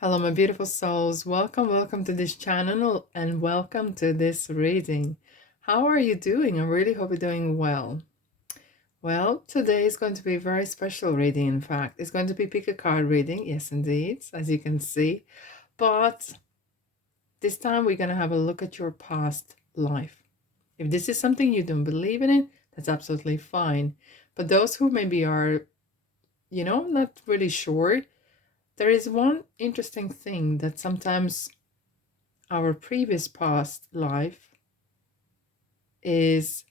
Hello, my beautiful souls. Welcome to this channel and welcome to this reading. How are you doing? I really hope you're doing well. Well, today is going to be a very special reading, in fact. It's going to be pick a card reading, yes, indeed, as you can see. But this time we're going to have a look at your past life. If this is something you don't believe in it, that's absolutely fine. But those who maybe are, not really sure, there is one interesting thing that sometimes our previous past life is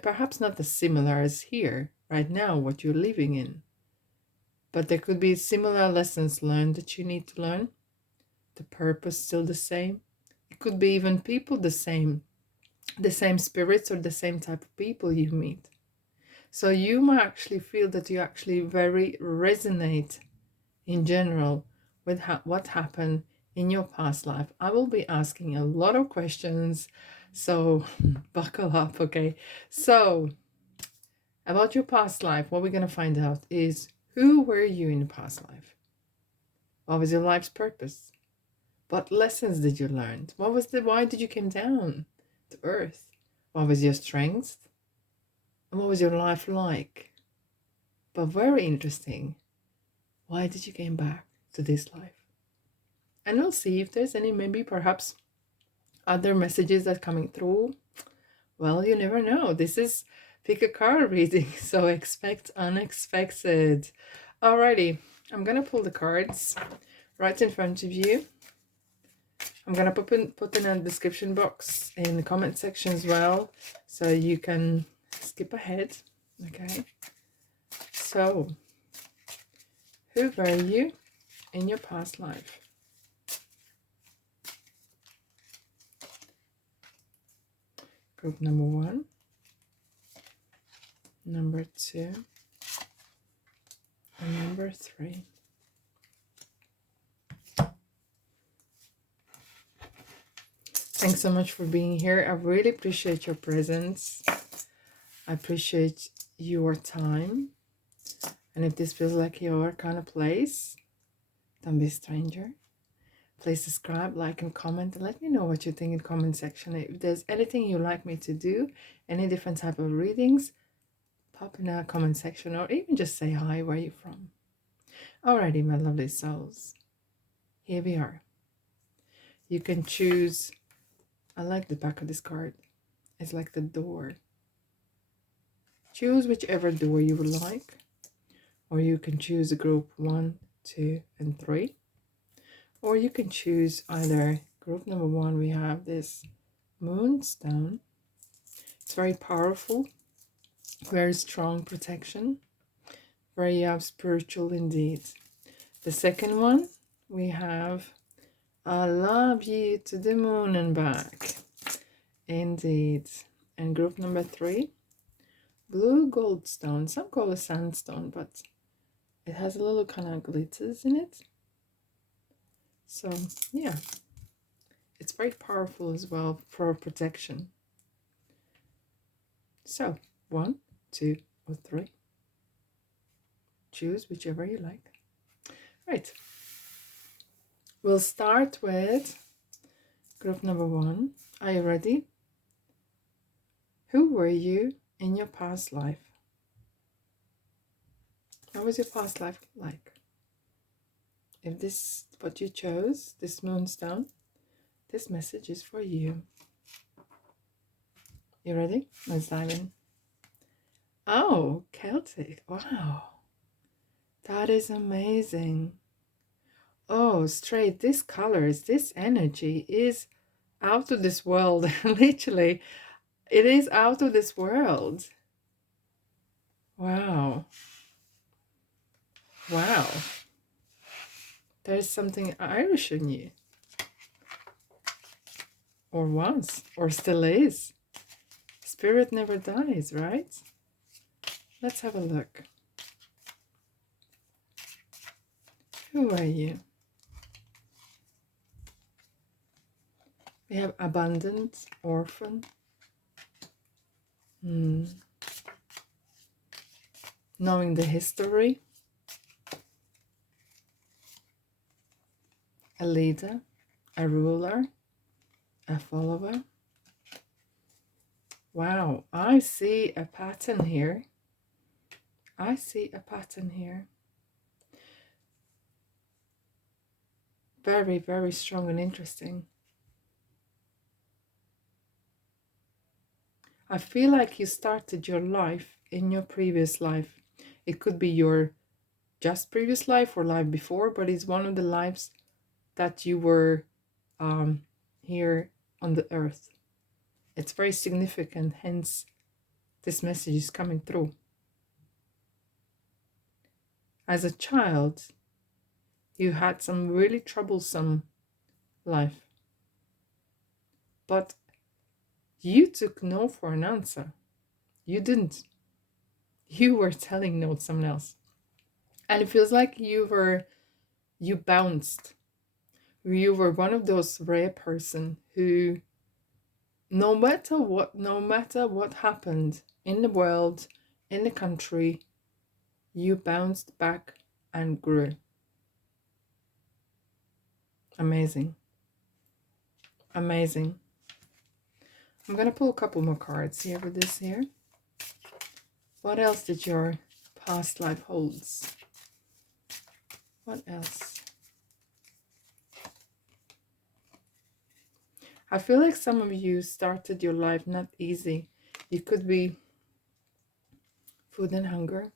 perhaps not as similar as here, right now, what you're living in. But there could be similar lessons learned that you need to learn. The purpose still the same. It could be even people the same spirits or the same type of people you meet. So you might actually feel that you actually very resonate in general with what happened in your past life. I will be asking a lot of questions, so buckle up, okay? So, about your past life, what we're going to find out is who were you in the past life? What was your life's purpose? What lessons did you learn? Why did you come down to earth? What was your strength? And what was your life like? But very interesting, why did you came back to this life? And we'll see if there's any, maybe perhaps other messages that coming through. Well, you never know. This is pick a card reading, so expect unexpected. Alrighty, I'm gonna pull the cards right in front of you. I'm gonna put in a description box in the comment section as well, so you can skip ahead. Okay. So, who were you in your past life? Group number 1, number 2, and number 3. Thanks so much for being here. I really appreciate your presence. I appreciate your time. And if this feels like your kind of place, don't be a stranger. Please subscribe, like, and comment, and let me know what you think in the comment section. If there's anything you'd like me to do, any different type of readings, pop in a comment section, or even just say hi, where are you from? Alrighty, my lovely souls. Here we are. You can choose. I like the back of this card. It's like the door. Choose whichever door you would like, or you can choose a group 1, 2, and 3. Or you can choose either group number 1, we have this Moonstone. It's very powerful, very strong protection, very spiritual indeed. The second one, we have I love you to the moon and back. Indeed. And group number 3, blue Goldstone. Some call it sandstone, but it has a little kind of glitters in it. So, yeah. It's very powerful as well for protection. So, 1, 2, or 3. Choose whichever you like. Right. We'll start with group number 1. Are you ready? Who were you in your past life? What was your past life like? If this is what you chose, this Moonstone, this message is for you. You ready? Let's dive in. Oh, Celtic. Wow. That is amazing. Oh, straight, this colors, this energy is out of this world. Literally, it is out of this world. Wow. Wow. There's something Irish in you. Or was, or still is. Spirit never dies, right? Let's have a look. Who are you? We have abandoned, orphan. Knowing the history. a leader, a ruler, a follower. Wow, I see a pattern here. I see a pattern here. Very, very strong and interesting. I feel like you started your life in your previous life. It could be your just previous life or life before, but it's one of the lives that you were here on the earth. It's very significant, hence this message is coming through. As a child, you had some really troublesome life, but you took no for an answer. You didn't. You were telling no to someone else. And it feels like you bounced. You were one of those rare person who, no matter what happened in the world, in the country, you bounced back and grew. Amazing. Amazing. I'm gonna pull a couple more cards here with this here. What else did your past life holds? What else? I feel like some of you started your life not easy. You could be food and hunger.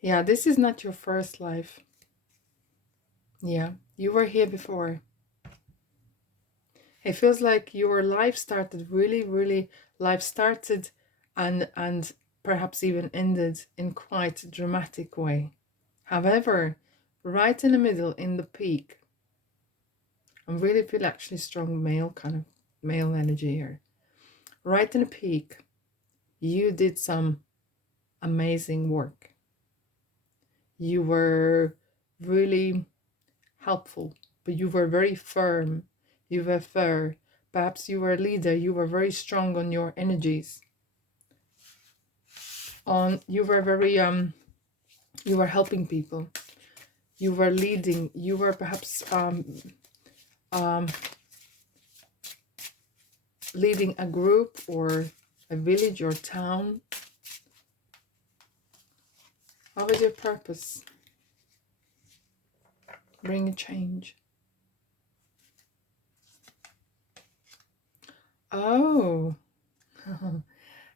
Yeah, this is not your first life. Yeah, you were here before. It feels like your life started life started and perhaps even ended in quite a dramatic way. However, right in the middle, in the peak, I really feel actually strong male kind of male energy here. Right in the peak, you did some amazing work. You were really helpful, but you were very firm. You were fair. Perhaps you were a leader. You were very strong on your energies. You were very you were helping people. You were leading. You were perhaps leading a group or a village or town. What was your purpose? Bring a change. Oh.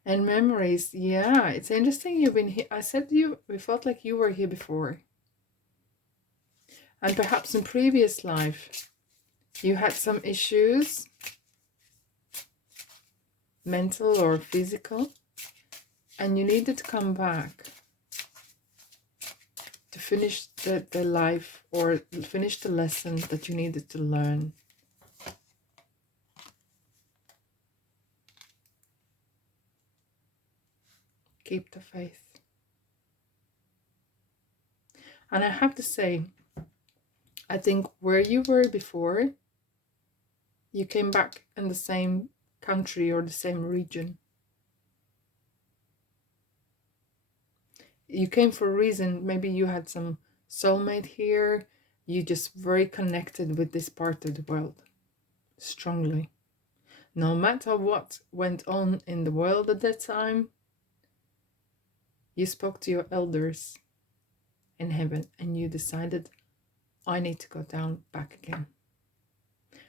And memories. Yeah, it's interesting you've been here. I said we felt like you were here before. And perhaps in previous life, you had some issues, mental or physical, and you needed to come back to finish the life or finish the lesson that you needed to learn. Keep the faith. And I have to say, I think where you were before, you came back in the same country or the same region. You came for a reason. Maybe you had some soulmate here. You just very connected with this part of the world strongly. No matter what went on in the world at that time, you spoke to your elders in heaven and you decided, I need to go down back again.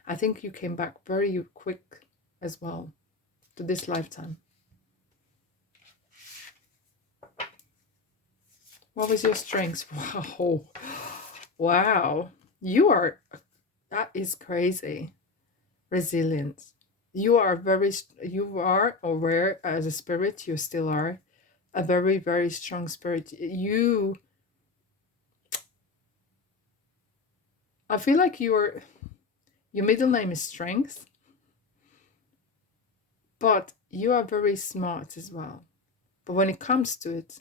I think you came back very quick as well to this lifetime. What was your strengths? Wow. Wow. That is crazy. Resilience. You are aware as a spirit, you still are a very, very strong spirit. I feel like your middle name is Strength, but you are very smart as well. But when it comes to it,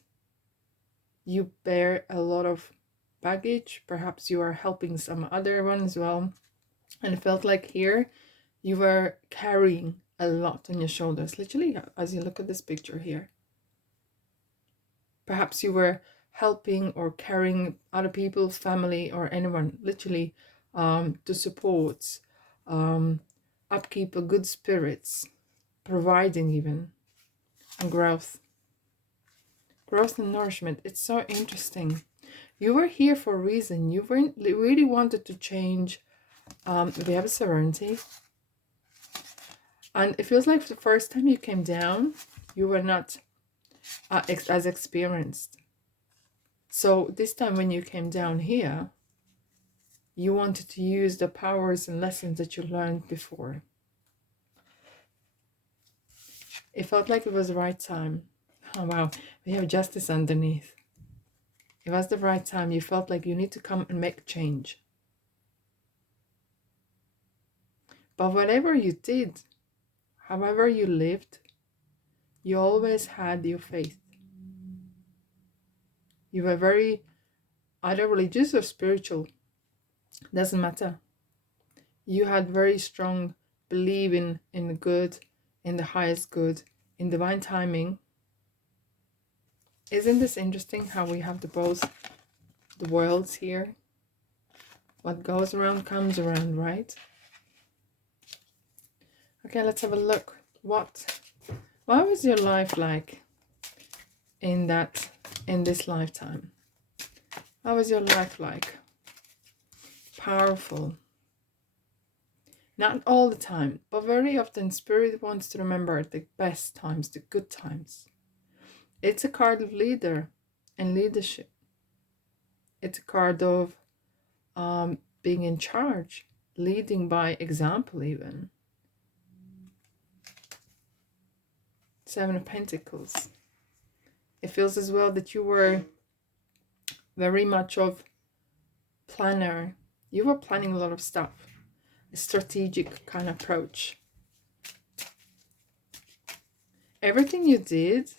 you bear a lot of baggage. Perhaps you are helping some other one as well. And it felt like here you were carrying a lot on your shoulders, literally, as you look at this picture here. Perhaps you were helping or carrying other people, family, or anyone, literally, to support, upkeep of good spirits, providing even, and growth. Growth and nourishment. It's so interesting. You were here for a reason. You really wanted to change. We have a serenity. And it feels like the first time you came down, you were not as experienced. So this time when you came down here, you wanted to use the powers and lessons that you learned before. It felt like it was the right time. Oh wow, we have justice underneath. It was the right time. You felt like you need to come and make change. But whatever you did, however you lived, you always had your faith. You were very either religious or spiritual. Doesn't matter. You had very strong belief in the good, in the highest good, in divine timing. Isn't this interesting how we have the worlds here? What goes around comes around, right? Okay, let's have a look. What was your life like in this lifetime? What was your life like? Powerful. Not all the time, but very often Spirit wants to remember the best times, the good times. It's a card of leader and leadership. It's a card of being in charge, leading by example even. 7 of Pentacles. It feels as well that you were very much of planner. You were planning a lot of stuff. A strategic kind of approach. Everything you did,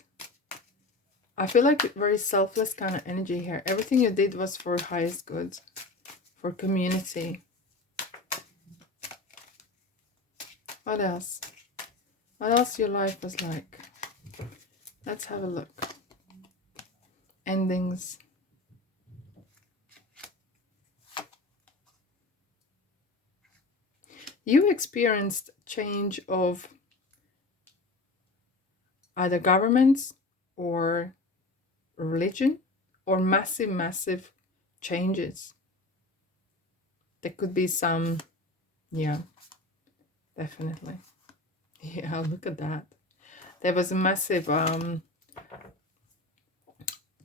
I feel like very selfless kind of energy here. Everything you did was for highest good, for community. What else? What else your life was like? Let's have a look. Endings. You experienced change of either governments or religion, or massive changes. There could be some, yeah, definitely. Yeah, look at that. There was a massive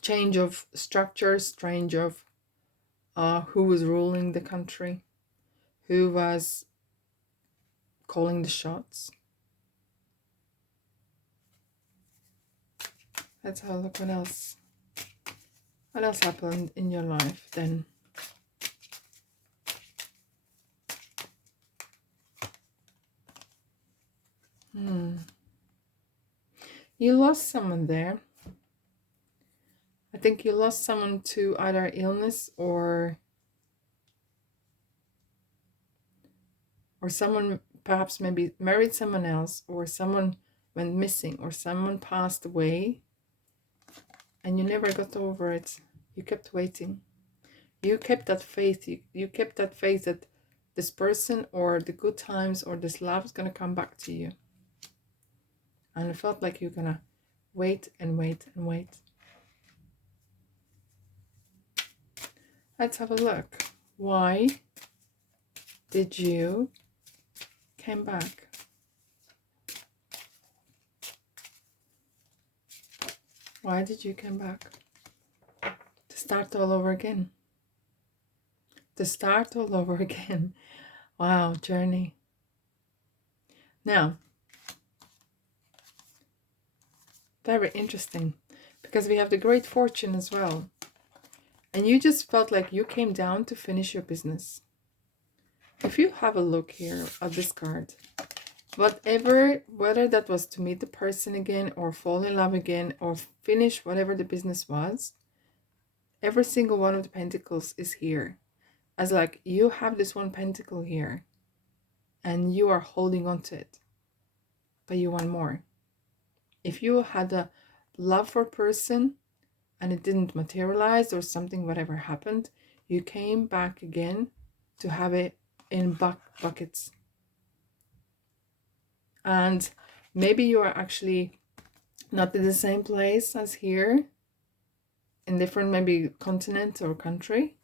change of structures, change of who was ruling the country, who was calling the shots. Let's have a look. What else? What else happened in your life then? You lost someone there. I think you lost someone to either illness or someone perhaps maybe married someone else, or someone went missing, or someone passed away and you never got over it. You kept waiting. You kept that faith. You kept that faith that this person or the good times or this love is going to come back to you. And it felt like you're going to wait and wait and wait. Let's have a look. Why did you came back? Why did you come back? To start all over again. To start all over again. Wow, journey. Now, very interesting, because we have the great fortune as well. And you just felt like you came down to finish your business. If you have a look here at this card, whether that was to meet the person again, or fall in love again, or finish whatever the business was, every single one of the pentacles is here. As like you have this one pentacle here and you are holding on to it. but you want more. If you had a love for a person and it didn't materialize or something, whatever happened, you came back again to have it in buckets. And maybe you are actually not in the same place as here, in different maybe continent or country,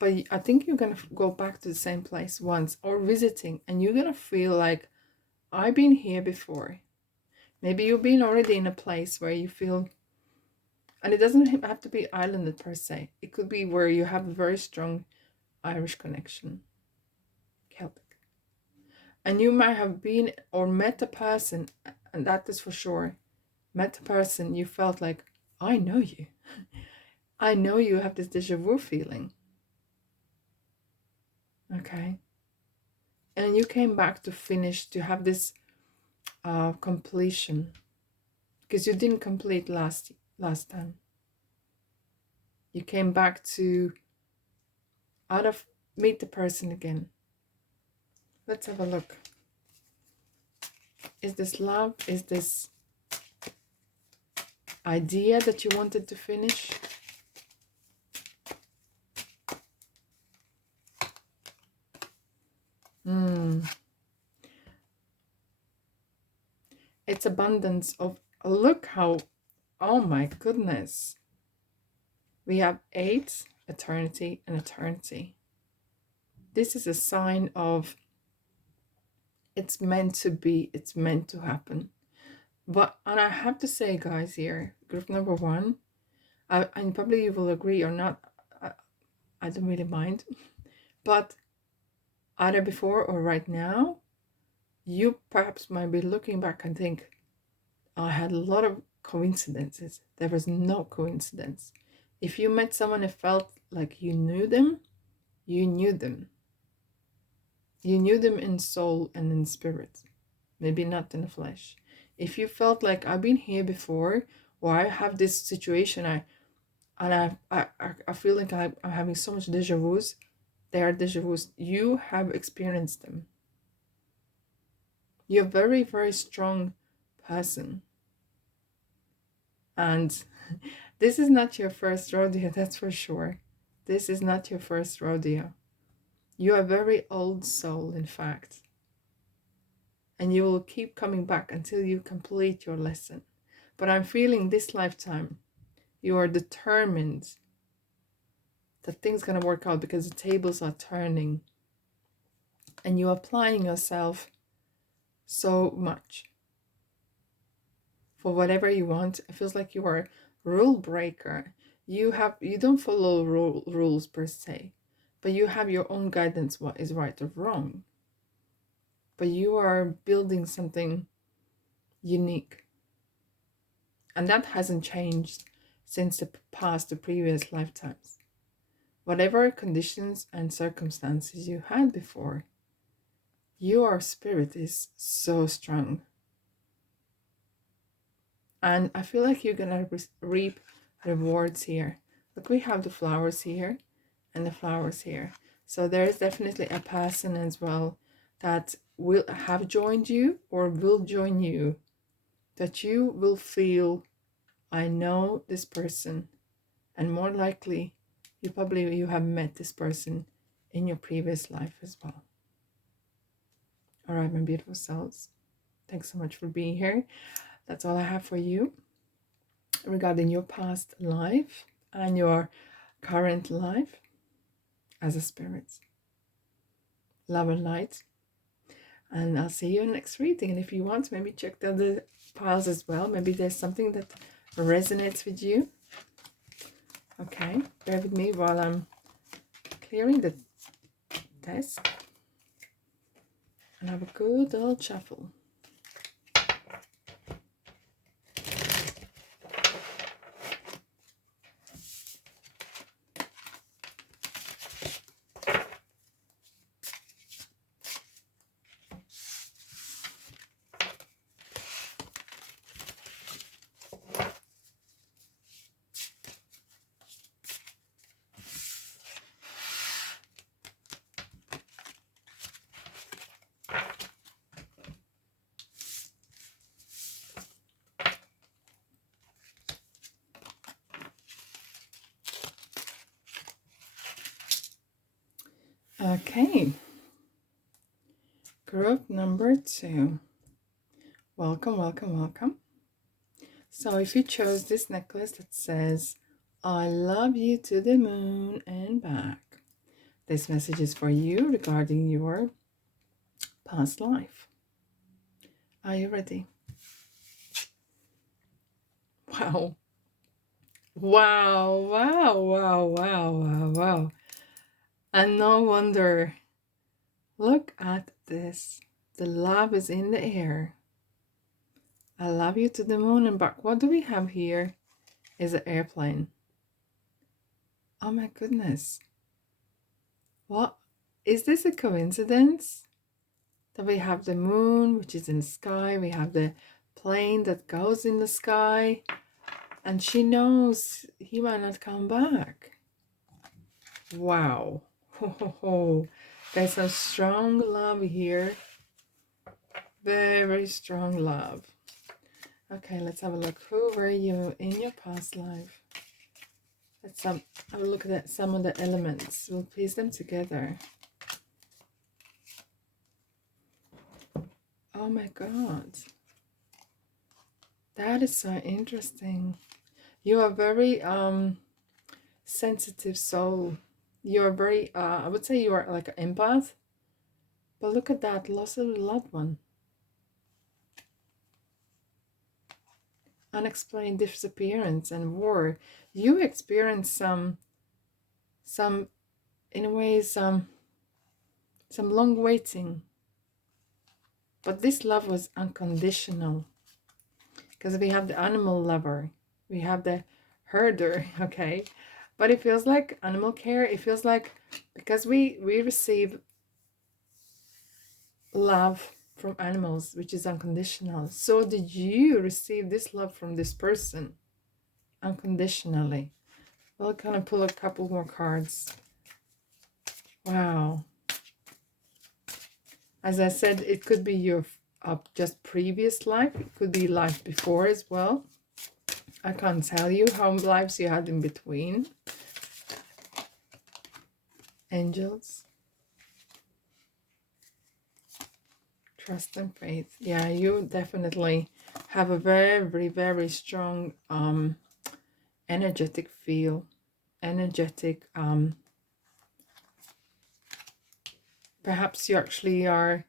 but I think you're gonna go back to the same place once or visiting, and you're gonna feel like, I've been here before. Maybe you've been already in a place where you feel, and it doesn't have to be islanded per se. It could be where you have a very strong Irish connection, Celtic. And you might have been or met a person, and that is for sure, met a person you felt like, I know you. I know you have this deja vu feeling. Okay. And you came back to finish, to have this completion, because you didn't complete last time. You came back to meet the person again. Let's have a look. Is this love? Is this idea that you wanted to finish? It's abundance of, look how, oh my goodness. We have 8, eternity, and eternity. This is a sign of, it's meant to be, it's meant to happen. And I have to say, guys, here, group number 1, and probably you will agree or not, I don't really mind, but either before or right now, you perhaps might be looking back and think, I had a lot of coincidences. There was no coincidence. If you met someone and felt like you knew them, you knew them. You knew them in soul and in spirit, maybe not in the flesh. If you felt like, I've been here before, or I have this situation, I feel like I'm having so much deja vus. They are deja vus. You have experienced them. You're a very, very strong person. And this is not your first rodeo, that's for sure. This is not your first rodeo. You are a very old soul, in fact. And you will keep coming back until you complete your lesson. But I'm feeling this lifetime, you are determined that things are going to work out because the tables are turning. And you're applying yourself so much for whatever you want. It feels like you are a rule breaker. You don't follow rules per se, but you have your own guidance, what is right or wrong. But you are building something unique. And that hasn't changed since the previous lifetimes. Whatever conditions and circumstances you had before, your spirit is so strong. And I feel like you're gonna reap rewards here. Look, we have the flowers here and the flowers here. So there is definitely a person as well that will have joined you or will join you, that you will feel, I know this person, and more likely you have met this person in your previous life as well. All right, my beautiful souls, thanks so much for being here. That's all I have for you regarding your past life and your current life as a spirit. Love and light. And I'll see you in the next reading. And if you want, maybe check the other piles as well. Maybe there's something that resonates with you. Okay, bear with me while I'm clearing the desk. And have a good old shuffle. Okay. Group number 2. Welcome, welcome, welcome. So if you chose this necklace that says, I love you to the moon and back, this message is for you regarding your past life. Are you ready? Wow. Wow, wow, wow, wow, wow, wow. And no wonder. Look at this. The love is in the air. I love you to the moon and back. What do we have here? Is an airplane. Oh my goodness. What? Is this a coincidence? That we have the moon, which is in the sky. We have the plane that goes in the sky. And she knows he might not come back. Wow. There's some strong love here. Very strong love. Okay, let's have a look. Who were you in your past life? Let's have a look at some of the elements. We'll piece them together. Oh my God. That is so interesting. You are very sensitive soul. You're very, I would say you are like an empath. But look at that, loss of a loved one. Unexplained disappearance and war. You experienced some in a way some long waiting, but this love was unconditional, because we have the animal lover, we have the herder. Okay, but it feels like animal care. It feels like, because we receive love from animals, which is unconditional, so did you receive this love from this person unconditionally? We'll kind of pull a couple more cards. Wow. As I said, it could be your just previous life. It could be life before as well. I can't tell you how many lives you had in between. Angels. Trust and faith. Yeah, you definitely have a very, very strong energetic feel. Energetic. Perhaps you actually are.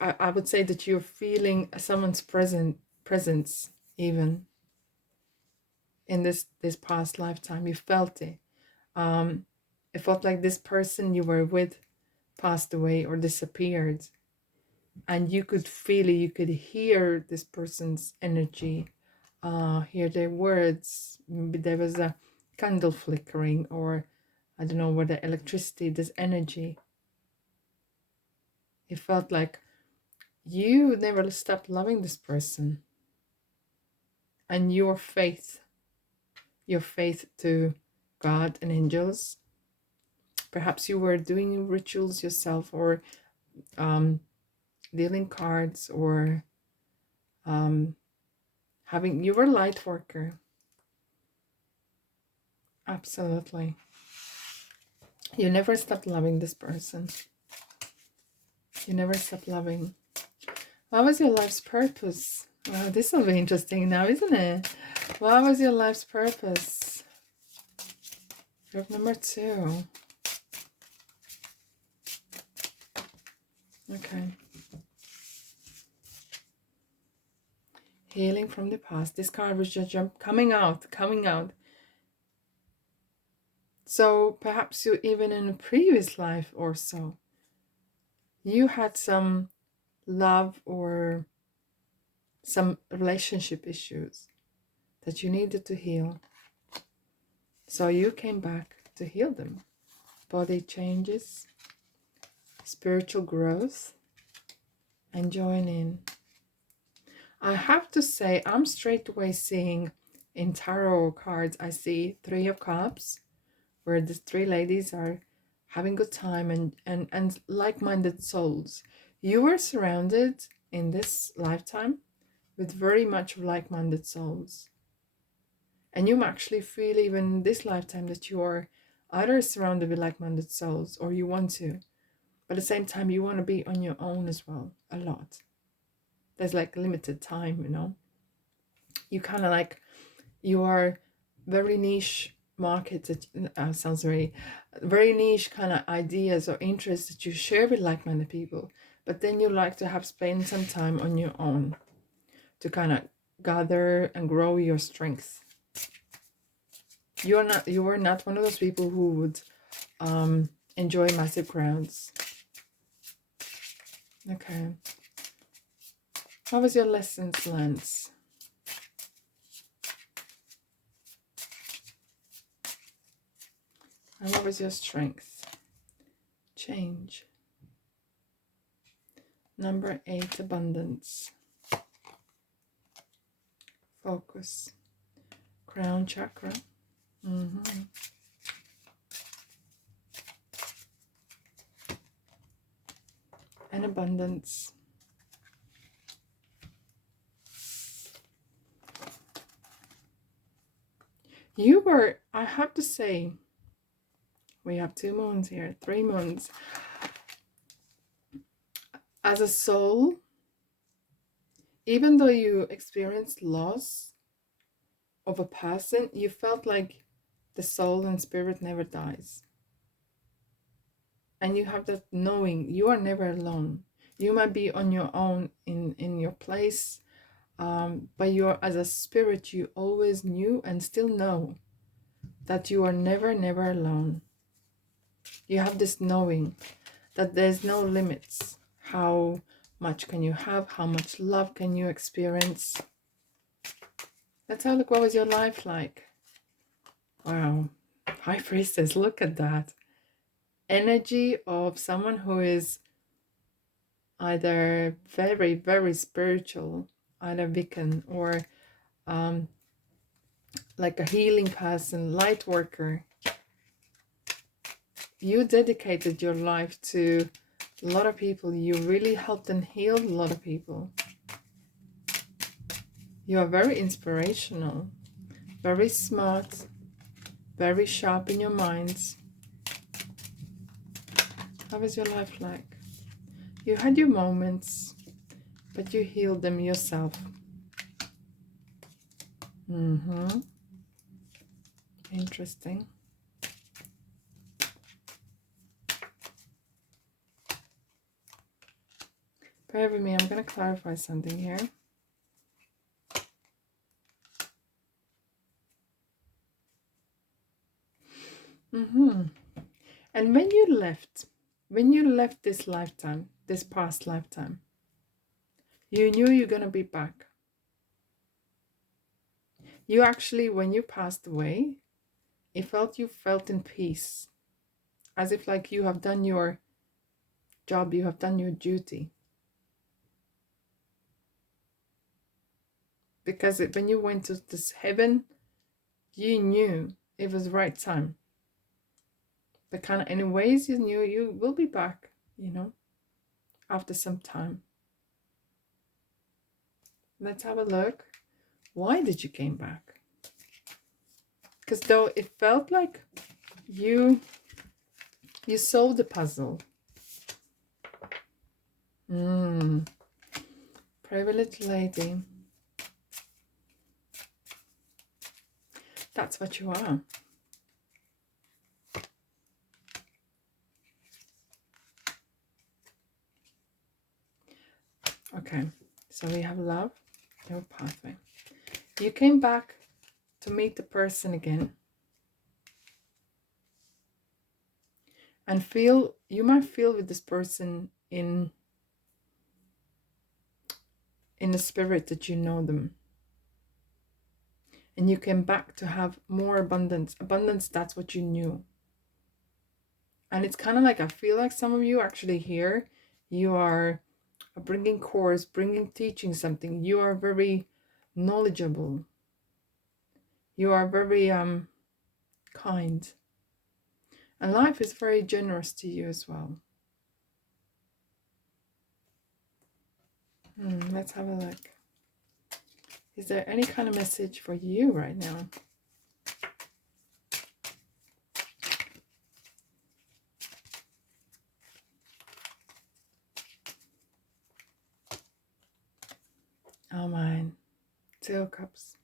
I would say that you're feeling someone's presence even in this past lifetime. You felt it. It felt like this person you were with passed away or disappeared, and you could feel it. You could hear this person's energy, hear their words. Maybe there was a candle flickering, or I don't know, where the electricity, this energy. It felt like you never stopped loving this person, and your faith to God and angels. Perhaps you were doing rituals yourself, or dealing cards, or you were a light worker. Absolutely. You never stopped loving this person. You never stopped loving. What was your life's purpose? Wow, this will be interesting now, isn't it? What was your life's purpose? Group number 2. Okay. Healing from the past. This card was just coming out. So perhaps you, even in a previous life or so, you had some love or some relationship issues that you needed to heal. So you came back to heal them. Body changes, spiritual growth, and join in. I have to say, I'm straight away seeing in tarot cards, I see 3 of Cups, where the 3 ladies are having good time and like-minded souls. You were surrounded in this lifetime with very much like-minded souls. And you actually feel even in this lifetime that you are either surrounded with like-minded souls, or you want to, but at the same time you want to be on your own as well a lot. There's like limited time, you know. You kind of like, you are very niche markets that sounds very niche kind of ideas or interests that you share with like-minded people, but then you like to have spend some time on your own to kind of gather and grow your strength. You are not one of those people who would enjoy massive crowds. Okay. What was your lessons learned? And what was your strength? Change. Number 8, abundance. Focus. Crown chakra. And abundance. You were, I have to say, we have 2 moons here, 3 moons. As a soul, even though you experienced loss of a person, you felt like the soul and spirit never dies. And you have that knowing you are never alone. You might be on your own in your place, but you're, as a spirit, you always knew and still know that you are never alone. You have this knowing that there's no limits. How much can you have? How much love can you experience? Let's have a look. What was your life like? Wow. High Priestess, look at that. Energy of someone who is either very spiritual, either Wiccan, or like a healing person, light worker. You dedicated your life to a lot of people. You really helped and healed a lot of people. You are very inspirational, very smart, very sharp in your minds. How was your life like? You had your moments, but you healed them yourself. Interesting. Bear with me, I'm going to clarify something here. And when you left this lifetime, this past lifetime, you knew you're going to be back. You actually, when you passed away, you felt in peace, as if like you have done your job, you have done your duty. Because when you went to this heaven, you knew it was the right time. But kind of, in ways, you knew you will be back, you know, after some time. Let's have a look. Why did you came back? Because though it felt like you solved the puzzle. Pray, little lady. That's what you are. Okay, so we have love, your pathway. You came back to meet the person again. And you might feel with this person in the spirit that you know them. And you came back to have more abundance. Abundance, that's what you knew. And it's kind of like, I feel like some of you actually here, you are bringing course, teaching something. You are very knowledgeable. You are very kind. And life is very generous to you as well. Let's have a look. Is there any kind of message for you right now? Oh, mine. 2 cups.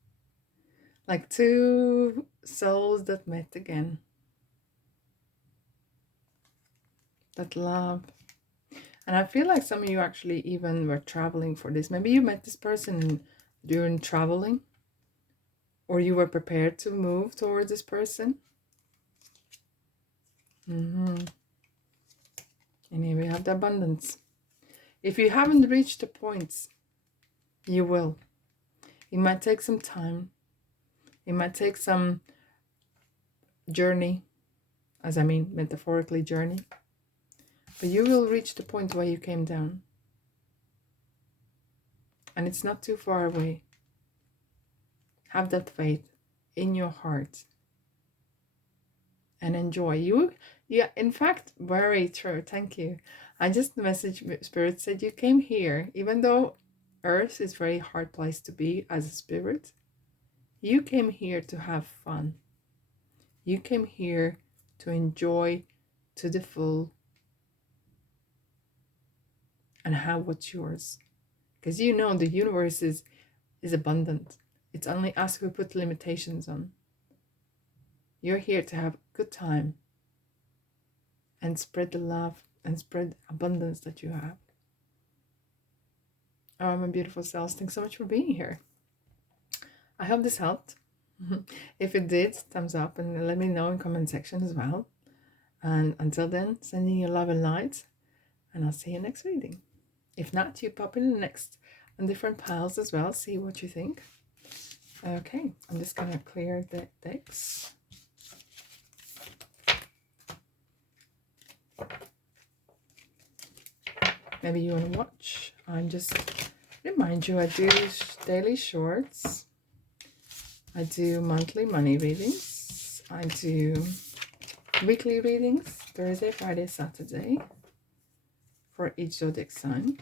Like 2 souls that met again. That love. And I feel like some of you actually even were traveling for this. Maybe you met this person during traveling, or you were prepared to move towards this person. And here we have the abundance. If you haven't reached the points, you will. It might take some time. It might take some journey, as I mean metaphorically journey. But you will reach the point where you came down. And it's not too far away. Have that faith in your heart. And enjoy. Yeah, in fact, very true. Thank you. I just messaged Spirit said you came here, even though Earth is a very hard place to be as a spirit. You came here to have fun. You came here to enjoy to the full and have what's yours. Because you know the universe is abundant. It's only us who put limitations on. You're here to have a good time and spread the love and spread abundance that you have. Oh, my beautiful selves, thanks so much for being here. I hope this helped. If it did, thumbs up and let me know in comment section as well. And until then, sending you love and light, and I'll see you next reading. If not, you pop in the next on different piles as well, see what you think. Okay, I'm just gonna clear the decks. Maybe you want to watch. I'm just remind you, I do daily shorts. I do monthly money readings. I do weekly readings, Thursday, Friday, Saturday, for each zodiac sign.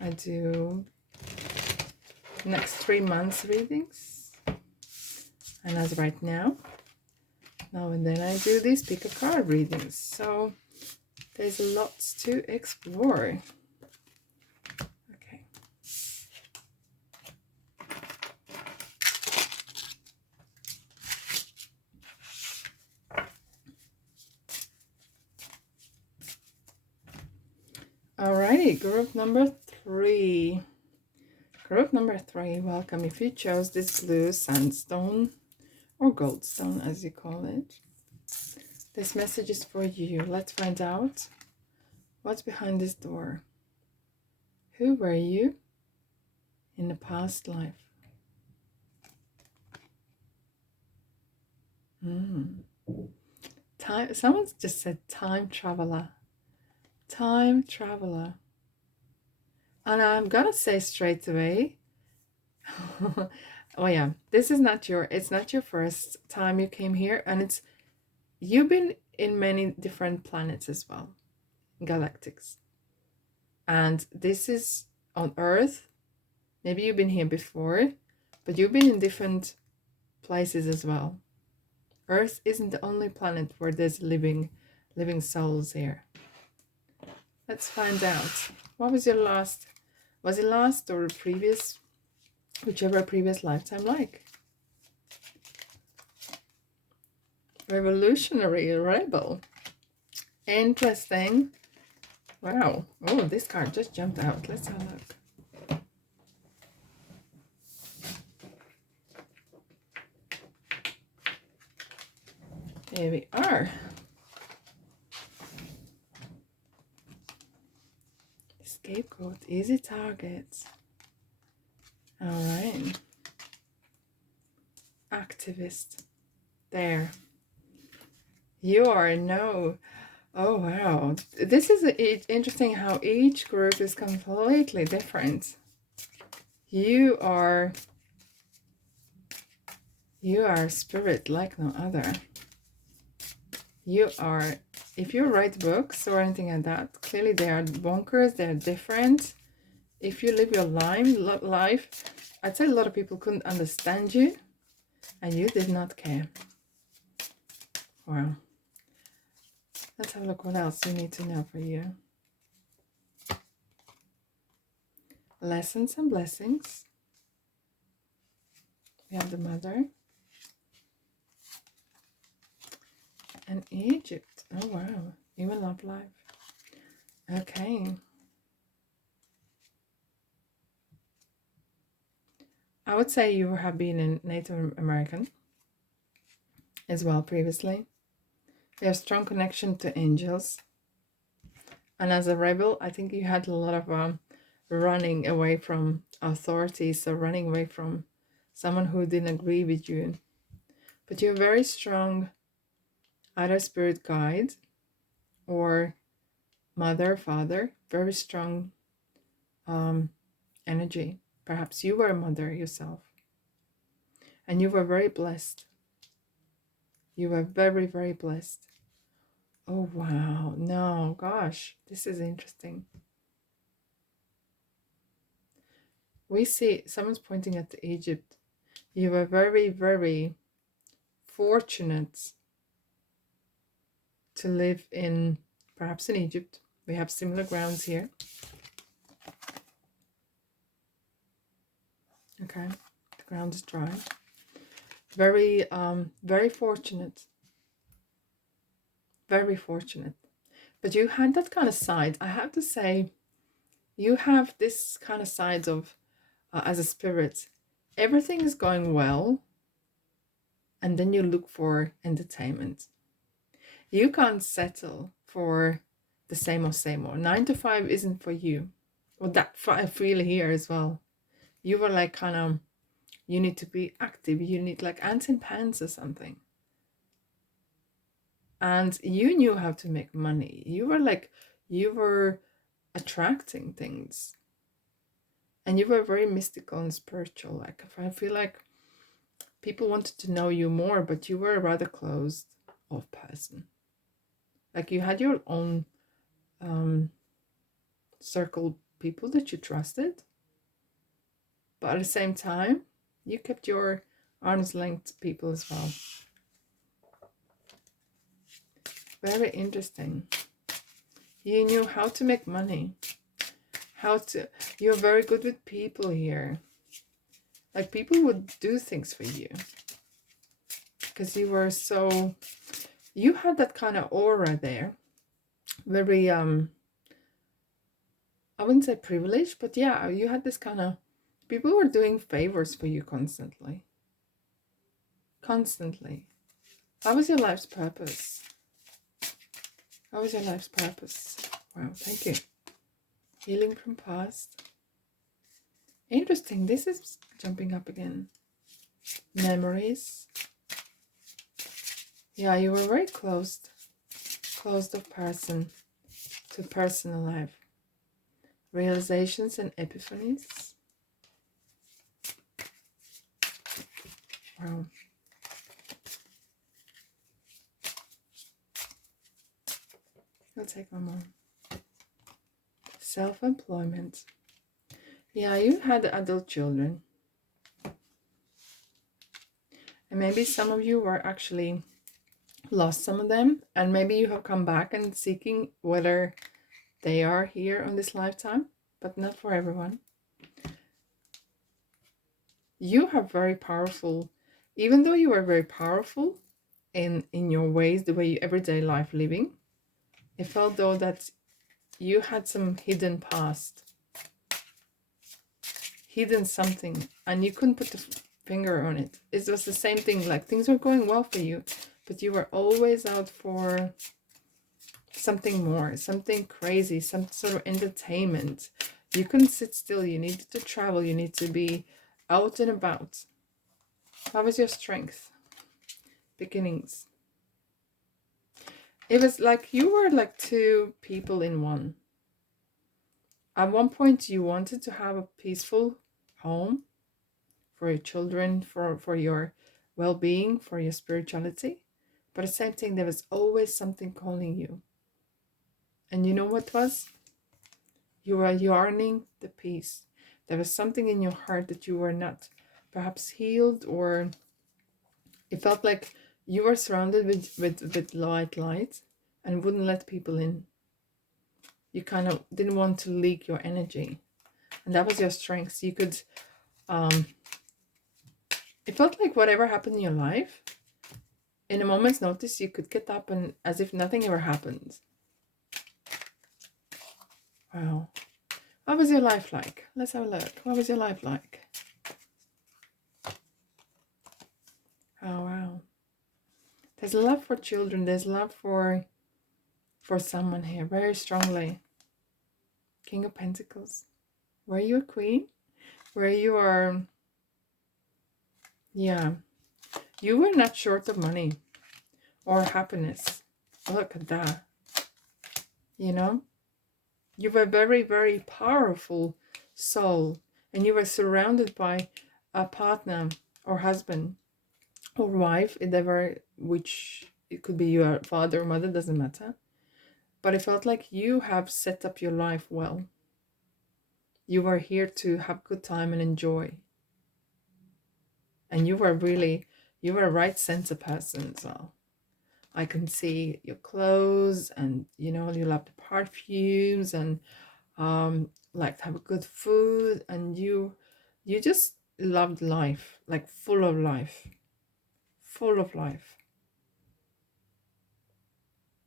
I do next 3 months readings. And as right now and then I do these pick a card readings. So there's lots to explore. Okay. Alrighty, group number 3. Group number 3, welcome. If you chose this blue sandstone or goldstone as you call it, this message is for you. Let's find out what's behind this door. Who were you in the past life? Time. Someone just said time traveler. Time traveler. And I'm gonna say straight away. Oh yeah, this is not it's not your first time you came here, and you've been in many different planets as well, galactics. And this is on Earth. Maybe you've been here before, but you've been in different places as well. Earth isn't the only planet where there's living souls here. Let's find out. What was your last? Was it last or previous? Whichever previous lifetime like. Revolutionary rebel. Interesting. Wow. Oh, this card just jumped out. Let's have a look. Here we are. Scapegoat. Easy target. All right. Activist. There. You are no. Oh, wow. This is interesting how each group is completely different. You are spirit like no other. You are, if you write books or anything like that, clearly they are bonkers, they're different. If you live your life, I'd say a lot of people couldn't understand you, and you did not care. Wow. Let's have a look what else we need to know for you. Lessons and blessings. We have the mother. And Egypt. Oh, wow. Even love life. Okay. I would say you have been a Native American as well previously. You have strong connection to angels. And as a rebel, I think you had a lot of running away from authorities, so running away from someone who didn't agree with you. But you're very strong, either spirit guide or mother, father, very strong energy. Perhaps you were a mother yourself. And you were very blessed. You were very, very blessed. Oh, wow. No, gosh, this is interesting. We see someone's pointing at Egypt. You were very, very fortunate to live in, perhaps in Egypt. We have similar grounds here. Okay, the ground is dry. Very, very fortunate. Very fortunate. But you had that kind of side. I have to say, you have this kind of side of, as a spirit, everything is going well, and then you look for entertainment. You can't settle for the same old. 9 to 5 isn't for you. Well, that I feel here as well. You were like kind of, you need to be active. You need like ants in pants or something. And you knew how to make money. You were attracting things. And you were very mystical and spiritual. Like, I feel like people wanted to know you more, but you were a rather closed off person. Like, you had your own circle people that you trusted, but at the same time you kept your arm's length people as well. Very interesting. You knew how to make money, you're very good with people here. Like, people would do things for you because you were so, you had that kind of aura there. Very I wouldn't say privileged, but yeah, you had this kind of, people were doing favors for you constantly. Constantly. What was your life's purpose? What was your life's purpose? Wow, thank you. Healing from past. Interesting, this is jumping up again. Memories. Yeah, you were very closed off person to personal life. Realizations and epiphanies. Wow. I'll take one more. Self-employment. Yeah, you had adult children. And maybe some of you were actually lost some of them. And maybe you have come back and seeking whether they are here on this lifetime. But not for everyone. You have very powerful, even though you were very powerful in your ways, the way you everyday life living, it felt though that you had some hidden past, hidden something, and you couldn't put the finger on it. It was the same thing, like things were going well for you, but you were always out for something more, something crazy, some sort of entertainment. You couldn't sit still. You needed to travel. You need to be out and about. How was your strength? Beginnings. It was like you were like two people in one. At one point, you wanted to have a peaceful home for your children, for your well-being, for your spirituality. But the same thing, there was always something calling you. And you know what it was? You were yearning the peace. There was something in your heart that you were not perhaps healed, or it felt like you were surrounded with light and wouldn't let people in. You kind of didn't want to leak your energy. And that was your strength. You could, it felt like whatever happened in your life, in a moment's notice, you could get up and as if nothing ever happened. Wow. What was your life like? Let's have a look. What was your life like? Oh, wow. There's love for children. There's love for someone here, very strongly. King of Pentacles. Were you a queen? Where you are, yeah, you were not short of money or happiness. Look at that. You know, you were a very, very powerful soul, and you were surrounded by a partner or husband or wife, whatever, which it could be your father or mother, doesn't matter. But it felt like you have set up your life well. You were here to have good time and enjoy. And you were a right sense of person as well. I can see your clothes, and you love the perfumes, and like to have good food, and you just loved life, like full of life.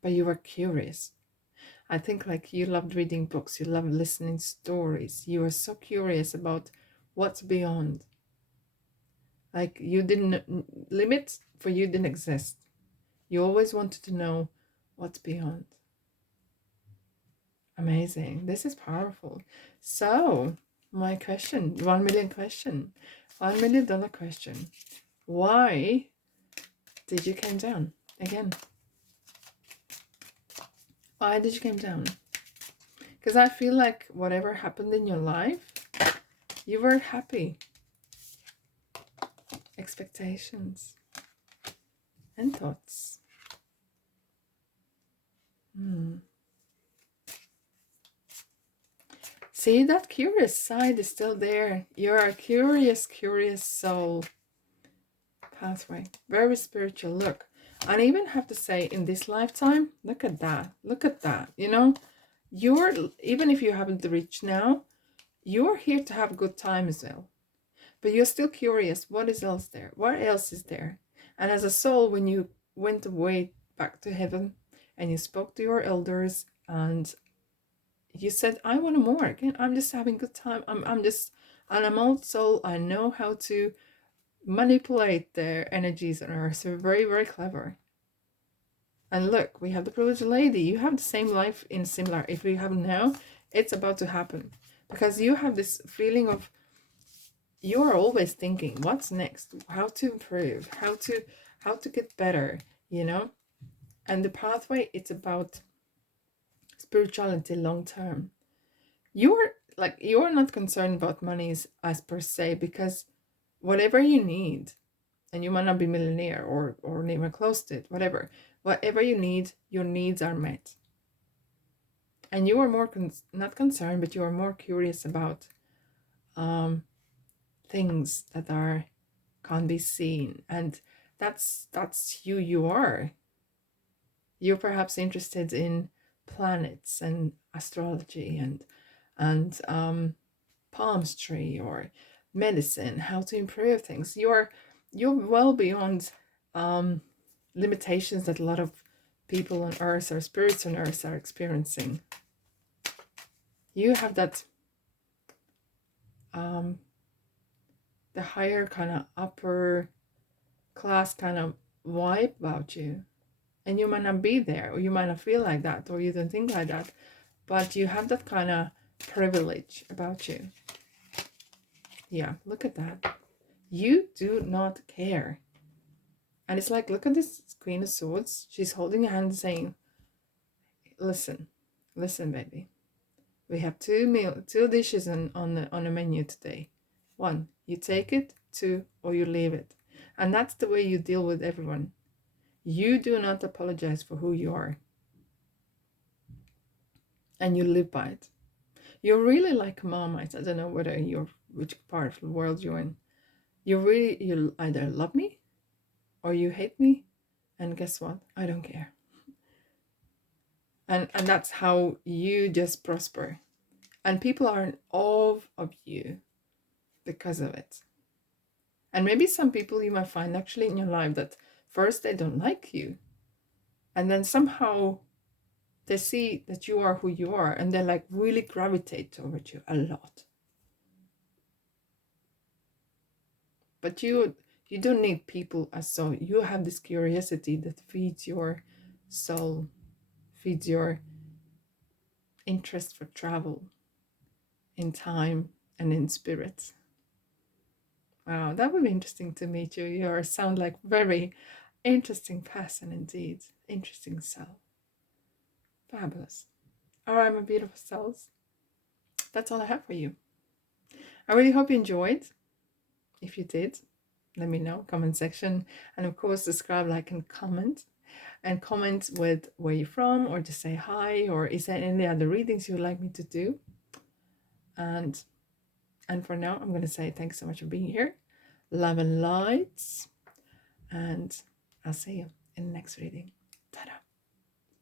But you were curious. I think like you loved reading books, you loved listening stories. You were so curious about what's beyond. Like you didn't, limits for you didn't exist. You always wanted to know what's beyond. Amazing. This is powerful. So, my question, 1 million question, $1 million question. Why did you come down again? Why did you come down? Because I feel like whatever happened in your life, you were happy. Expectations and thoughts. See, that curious side is still there. You're a curious soul. Pathway. Very spiritual. Look. I even have to say, in this lifetime, look at that. Look at that. You're, even if you haven't reached now, you're here to have a good time as well. But you're still curious. What is else there? What else is there? And as a soul, when you went away back to heaven and you spoke to your elders and you said, I want more. Again, I'm just having a good time. I'm an old soul. I know how to manipulate their energies on earth. So very, very clever. And look, we have the privileged lady. You have the same life in similar. If you have now, it's about to happen. Because you have this feeling of, you are always thinking, what's next? How to improve? How to get better, And the pathway, it's about spirituality long term. You're not concerned about money as per se, because whatever you need, and you might not be millionaire or even close to it, whatever you need, your needs are met. And you are more not concerned, but you are more curious about things that can't be seen, and that's who you are. You're perhaps interested in planets and astrology and palmistry or medicine, how to improve things. You're well beyond limitations that a lot of people on earth or spirits on earth are experiencing. You have that the higher kind of upper class kind of vibe about you. And you might not be there, or you might not feel like that, or you don't think like that, but you have that kind of privilege about you. Yeah, look at that. You do not care. And it's like, look at this Queen of Swords. She's holding a hand saying, listen, baby. We have two dishes on the menu today. 1, you take it. 2, or you leave it. And that's the way you deal with everyone. You do not apologize for who you are. And you live by it. You're really like a Marmite. I don't know which part of the world you're in. You either love me or you hate me. And guess what? I don't care. And that's how you just prosper. And people are in awe of you because of it. And maybe some people you might find actually in your life that first they don't like you. And then somehow they see that you are who you are and they like really gravitate towards you a lot. But you don't need people as so. You have this curiosity that feeds your soul, feeds your interest for travel in time and in spirit. Wow, that would be interesting to meet you. You sound like very interesting person indeed. Interesting soul. Fabulous. All right, my beautiful souls. That's all I have for you. I really hope you enjoyed. If you did, let me know, comment section. And of course, subscribe, like, and comment. And comment with where you're from, or just say hi, or is there any other readings you would like me to do? And for now, I'm going to say thanks so much for being here. Love and lights. And I'll see you in the next reading.